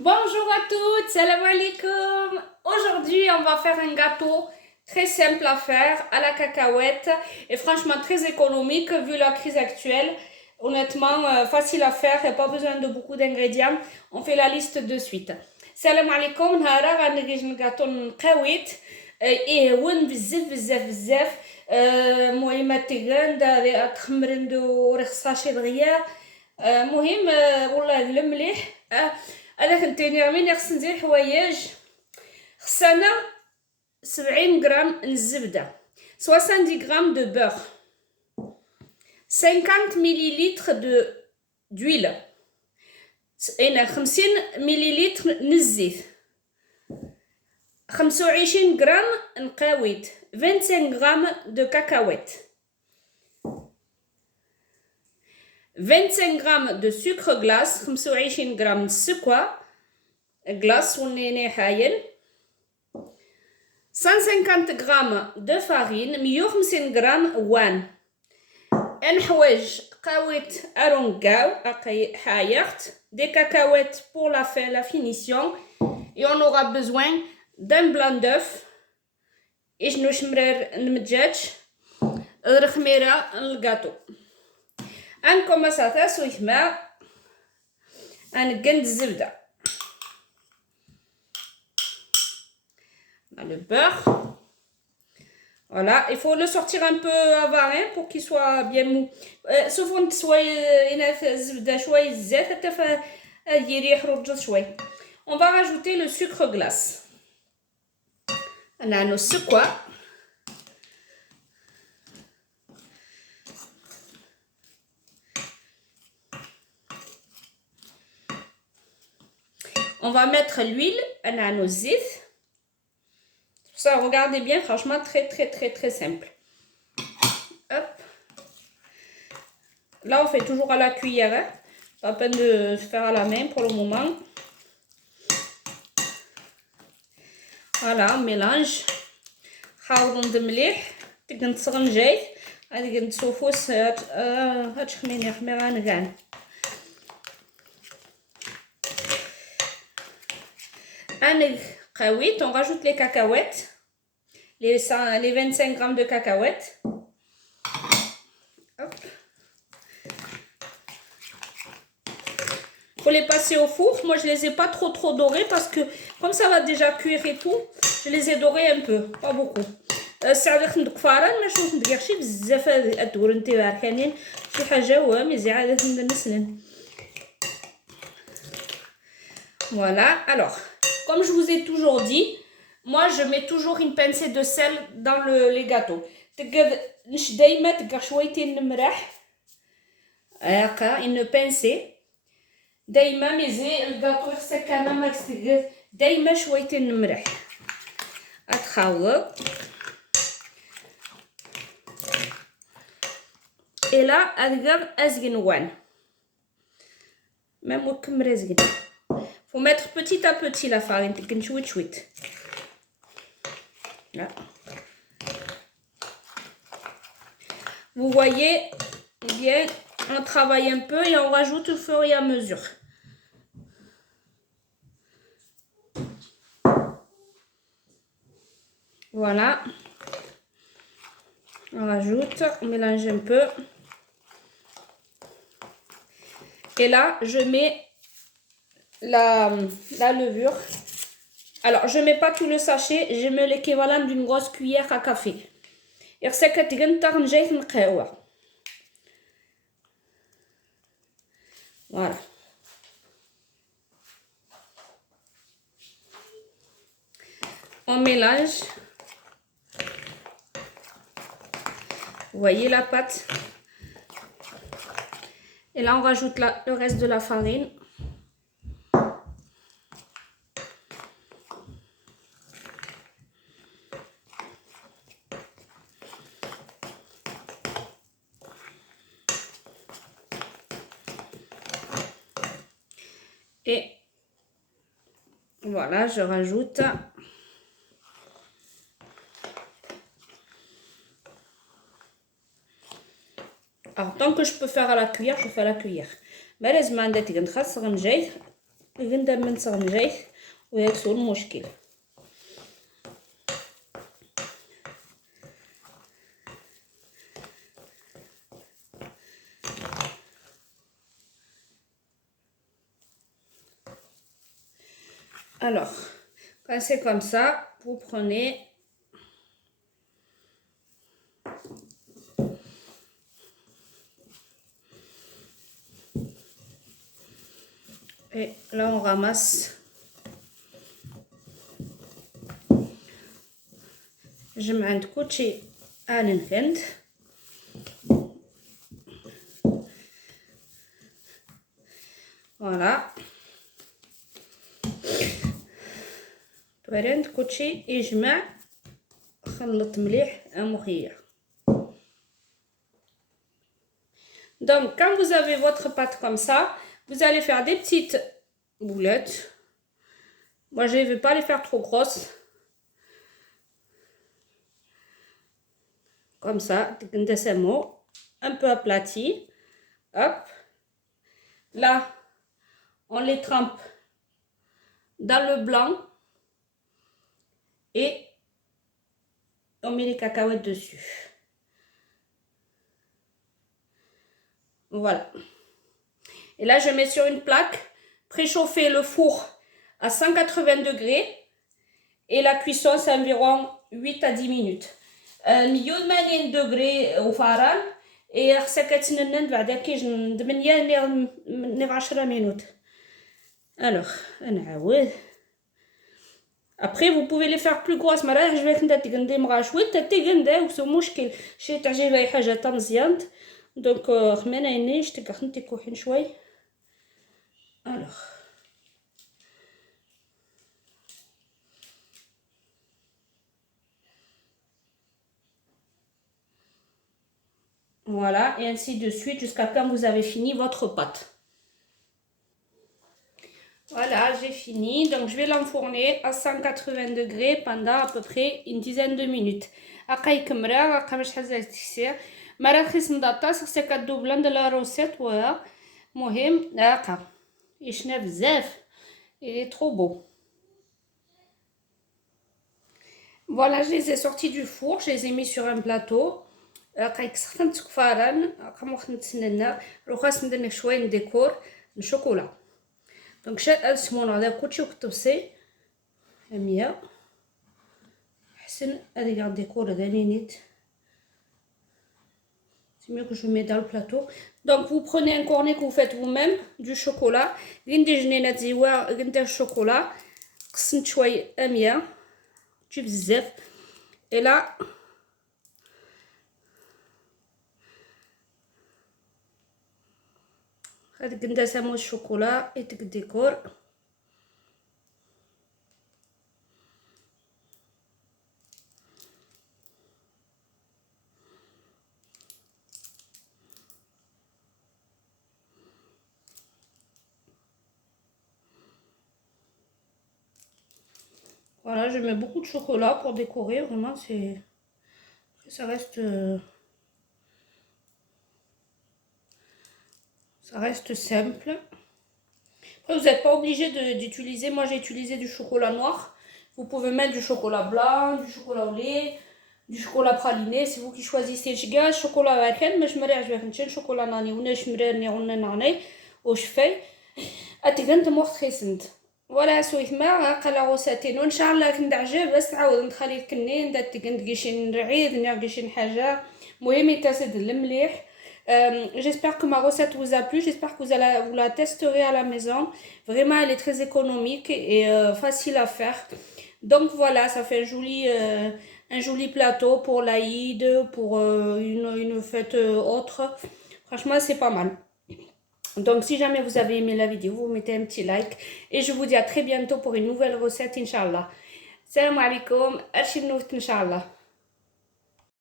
Bonjour à toutes, salam alaikum. Aujourd'hui, on va faire un gâteau très simple à faire à la cacahuète et franchement très économique vu la crise actuelle. Honnêtement, facile à faire, il n'y a pas besoin de beaucoup d'ingrédients. On fait la liste de suite. Salam alaikum, نهارا غندير الجاتو نقاويت ايه ون بزاف بزاف بزاف المهم تيغان تخمرندو رخصاشي دغيا مهم والله المليح هذاك نتايا من خص ندير حوايج خصنا 70 غرام الزبده 70 غرام دو بور 50 مليلتر دو d'huile هنا 50 مليلتر من الزيت 25 غرام نقاويت 25 غرام دو كاكاوات 25 غرام de sucre glace 25 غرام السكر glace ونيني حايل 150 غرام de farine 150 غرام وان حوايج قاويت ارونكاو حايرت des cacahuètes pour la fin, la finition et on aura besoin d'un blanc d'œuf et شنو شمرار المدجاج الخميره الجاتو نكوماس تاسويت ماء نقند الزبده le beurre. Voilà, il faut le sortir un peu avant hein, pour qu'il soit bien mou. Sauf on on va rajouter le sucre glace. On a nos sucres. On va mettre l'huile, on a nos zif. Ça, regardez bien, franchement, très simple. Hop. Là, on fait toujours à la cuillère. Hein. Pas peine de se faire à la main pour le moment. Voilà, on mélange. حاولوا مليح تقدر تصغن جاي هذه قد سوفوس هتشخميني خميران كاع قاويت on rajoute les cacahuètes les 25 grammes de cacahuètes. Hop. Faut les passer au four. Moi je les ai pas trop dorés parce que comme ça va déjà cuire et tout, je les ai dorés un peu, pas beaucoup. الساعه ندق فاران ما شوف ندير شي بزاف الدور نتاعو عارفين شي حاجه هو مزيان عاده نسلن. Voilà, alors comme je vous ai toujours dit, moi je mets toujours une pincée de sel dans les gâteaux. دايما تلقى شويتين الملح هكا une pincée دايما ميزي الجاتو خصك كان ما تلقى دايما شويتين الملح تخاوض. et là ادقر ازقن وان même وكم رزقن. Faut mettre petit à petit la farine. Là. Vous voyez, eh bien, on travaille un peu et on rajoute au fur et à mesure. Voilà. On rajoute, on mélange un peu. Et là, je mets la levure. Alors, je mets pas tout le sachet, je mets l'équivalent d'une grosse cuillère à café. Et c'est que tu voilà. On mélange. Vous voyez la pâte. Et là, on rajoute le reste de la farine. Et voilà, je rajoute. Alors, tant que je peux faire à la cuillère, je fais à la cuillère. Mais les mandettes, غندا من صغنجاي وياكسو المشكل. Alors, quand c'est comme ça, vous prenez et là on ramasse. جمع عند كلشي النكند. فوالا عند كلشي يجمع خلط مليح مخير. Donc quand vous avez votre pâte comme ça, vous allez faire des petites boulettes. Moi je ne vais pas les faire trop grosses. Comme ça, un peu aplati. Hop. Là, on les trempe dans le blanc et on met les cacahuètes dessus. Voilà. Et là, je mets sur une plaque, préchauffer le four à 180 degrés et la cuisson, c'est environ 8 à 10 minutes. 180 degrés au فران et خصك تنن بعدا كيجي 8 ل 10 minutes. Alors, نعاود. Après, vous pouvez les faire plus grosses. ما راهش باك انت تقندي مغاشويت تقندي وسو مشكل. شي تعجب اي حاجه تمزيانت. دونك خمينا ينيش تقخنتي كوحين شوي. Alors. Voilà, et ainsi de suite jusqu'à quand vous avez fini votre pâte. Voilà, j'ai fini. Donc, je vais l'enfourner à 180 degrés pendant à peu près une dizaine de minutes. Après, comme ça, c'est كدوبلان de la recette. Voilà. مهم هكا يشنا بزاف. Il est trop beau. Voilà, je les ai sortis du four, je les ai mis sur un plateau. كيكسخن تكفارن كنوخ نتسنى رخاص ندير شويه ديكور الشوكولا. دونك شاد السمون هذا كلشي وكطبسي 100 حسن هذيك الديكور هذا نيت. C'est mieux que je mets dans le plateau. Donc vous prenez un cornet que vous faites vous-même du chocolat. غندير جنينات زيوا غندير الشوكولا قسمت شويه 100 تجي بزاف. Et là هاد قندا سامو الشوكولا يتك الديكور. Voilà, je mets beaucoup de chocolat pour décorer, vraiment c'est... Ça reste simple. Après, vous n'êtes pas obligé d'utiliser, moi j'ai utilisé du chocolat noir. Vous pouvez mettre du chocolat blanc, du chocolat au lait, du chocolat praliné, c'est vous qui choisissez. Je gagne chocolat avec elle, mais je me réagis avec chocolat nani ou je me réagis au cheveu. أتقنت موقت خيسنت. ولا سويت ما قلا غوساتين وان شاء الله كنت عجب بس تعاود نخلي كنين دات تقنت كيشين نرعيد نرقشين حاجه مهم يتسد المليح. J'espère que ma recette vous a plu, j'espère que vous la testerez à la maison. Vraiment, elle est très économique et facile à faire. Donc voilà, ça fait un joli plateau pour l'Aïd, pour une fête autre. Franchement, c'est pas mal. Donc si jamais vous avez aimé la vidéo, vous mettez un petit like. Et je vous dis à très bientôt pour une nouvelle recette, Inch'Allah. Salam alaikum, Archinout, Inch'Allah.